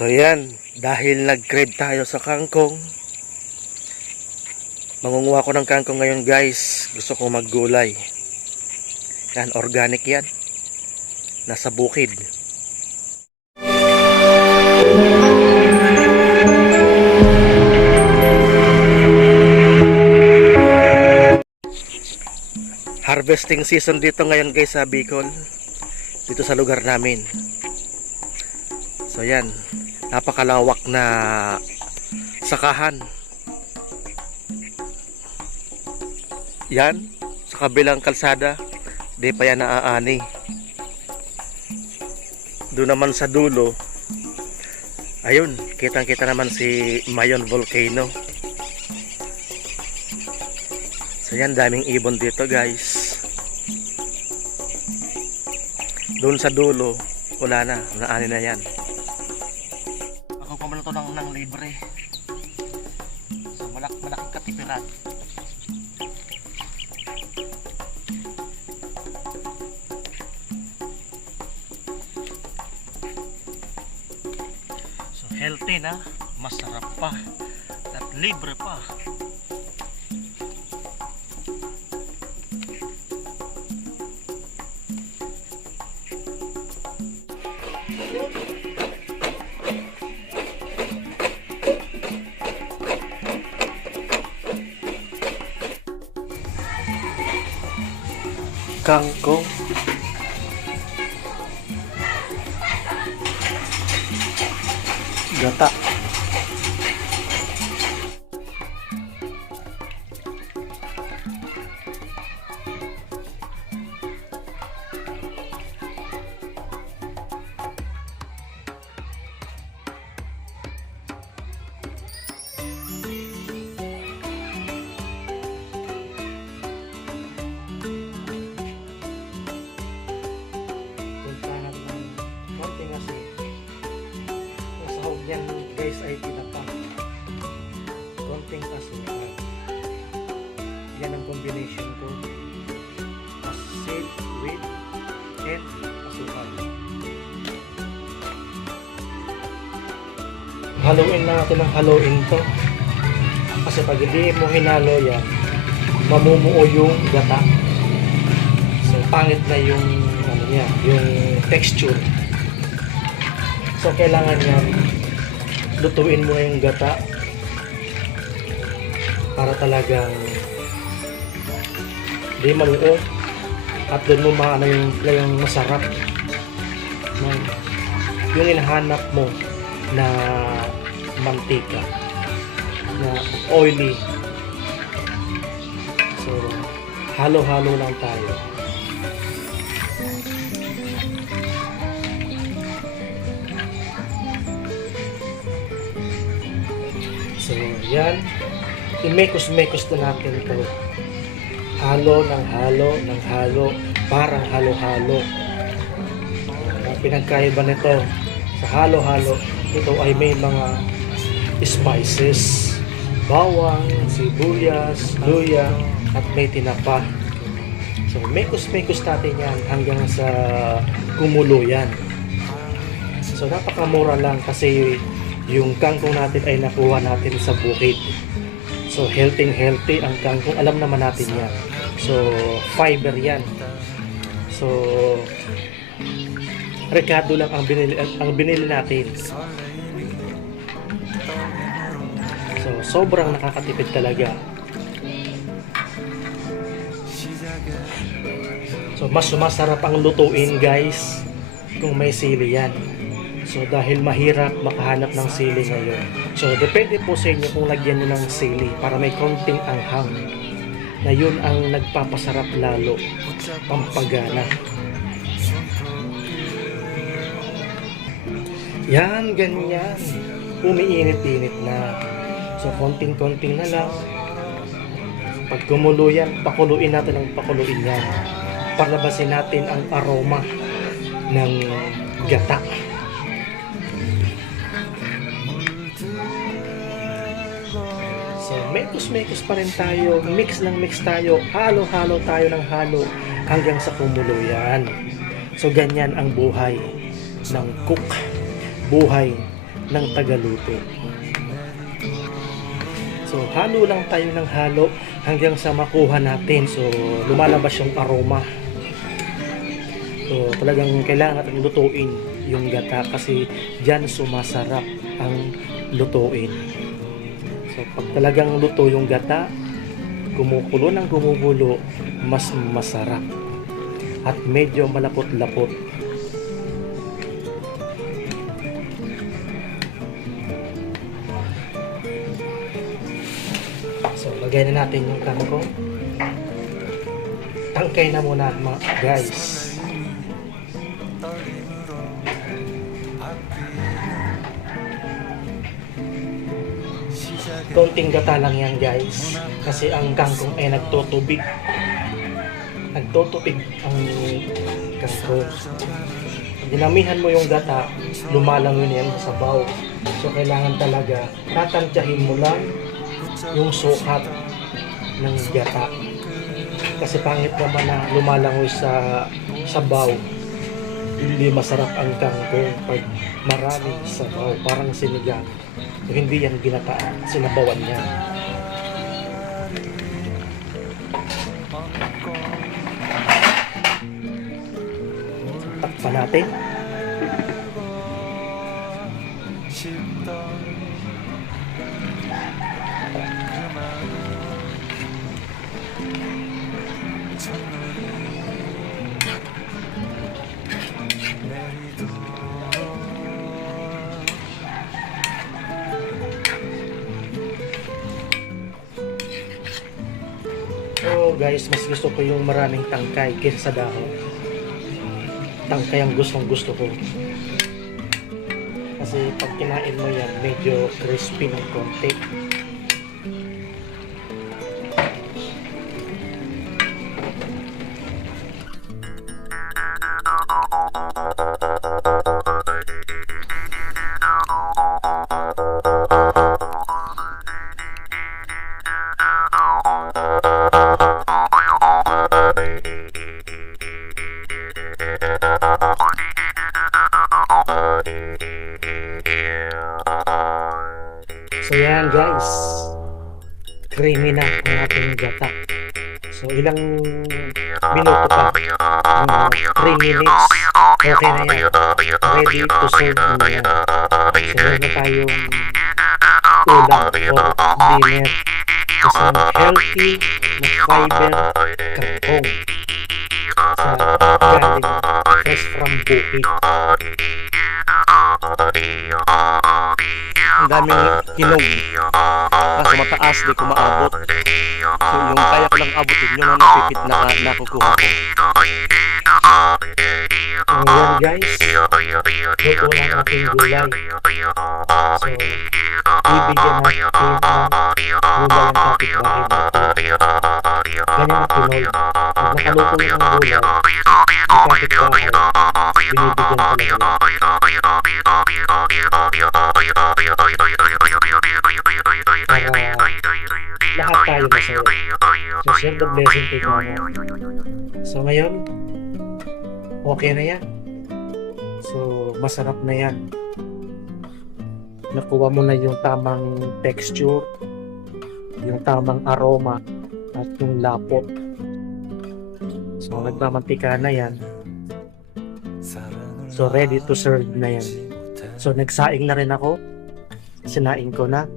So yan, dahil nag-crave tayo sa kangkong, mangunguha ko ng kangkong ngayon guys. Gusto kong maggulay. Yan, organic yan. Nasa bukid. Harvesting season dito ngayon guys sa Bicol. Dito sa lugar namin. So yan, napakalawak na sakahan. Yan, sa kabilang kalsada, di pa yan naaani. Doon naman sa dulo, ayun, kitang kita naman si Mayon Volcano. So yan, daming ibon dito guys. Doon sa dulo, wala na, naani na yan. Ako pa to ng, ng libre. So malak malaking katipiran. So healthy na, masarap pa, at libre pa. Kangkong. Gata. Combination ko. Asin with and asukal. Haluin na natin ng haluin to. Kasi pag hindi mo hinalo yan, mamumuo yung gata. So pangit na yung ano niya, yung texture. So kailangan yan lutuin mo yung gata para talagang di maluo at doon mo maano yung, yung masarap ng yung hinahanap mo na mantika na oily so halo-halo lang tayo So, yan. I-mekos-mekos na natin ito. Halo ng halo ng halo. Parang halo-halo. Ang pinagkaiba nito sa halo-halo, ito ay may mga spices. Bawang, sibuyas, luya, at may tinapa. So, mekos-mekos natin yan hanggang sa kumulo yan. So, napakamura lang kasi yung kangkong natin ay nakuha natin sa bukid. So, healthy healthy ang kangkong. Alam naman natin yan. So, fiber yan. So, rekado lang ang binili, ang binili natin. So, sobrang nakakatipid talaga. So, mas sumasarap ang lutuin guys kung may sili yan. So dahil mahirap makahanap ng sili ngayon. So depende po sa inyo kung lagyan nyo ng sili para may konting anghang. Na yun ang nagpapasarap lalo. Pampagana. Yan, ganyan. Umiinit-init na. So konting-konting na lang. Pag kumulo yan, pakuluin natin ang pakuluin yan. Parlabasin natin ang aroma ng gata. So, mekos-mekos pa rin tayo, mix ng mix tayo, halo-halo tayo ng halo hanggang sa kumulo yan. So, ganyan ang buhay ng cook. Buhay ng tagaluto. So, halo lang tayo ng halo hanggang sa makuha natin. So, lumalabas yung aroma. So, talagang kailangan natin lutuin yung gata kasi dyan sumasarap ang lutuin. Pag talagang luto yung gata, gumukulo ng gumugulo, mas masarap. At medyo malapot-lapot. So, lagay na natin yung kangkong. Tangkay na muna mga guys. Konting gata lang yan guys. Kasi ang kangkong ay nagtutubig. Nagtutubig ang kangkong. Dinamihan mo yung gata, lumalangon yan sa sabaw. So kailangan talaga tatantyahin mo lang yung sukat ng gata. Kasi pangit naman na lumalangoy sa sabaw. Hindi masarap ang kangkong pag maraming sabaw, parang sinigang. Hindi yan ginataan, sinabawan niya. Takpan natin. Guys, mas gusto ko yung maraming tangkay kaysa sa dahon. Tangkay ang gustong gusto ko. Kasi pag kinain mo yan, medyo crispy ng konti. So yan guys, creamy na ang ating gata. So ilang minuto pa? Mga 3 minutes. Okay na yan. Ready to serve na yan. So meron na tayong ulam or dinner. Isang healthy na fiber kangkong sa galing fresh from bukid. Ang daming hinog. Kaso mataas, di ko maabot. So, yung kaya ko lang abutin, yun ang napipit na nakukuha ko. So yan guys, luto na ang ating gulay. So, bibigyan natin ng gulay ang kapitbahay natin. Ganyan ang Pinoy. Pag nakaluto ng gulay, ang kapitbahay, binibigyan talaga. Lahat tayo masaya. So, share the blessing to God. So, ngayon, okay na yan. So, masarap na yan. Nakuha mo na yung tamang texture, yung tamang aroma, at yung lapot. So, nagmamantika na yan. So, ready to serve na yan. So, nagsaing na rin ako. Sinaing ko na.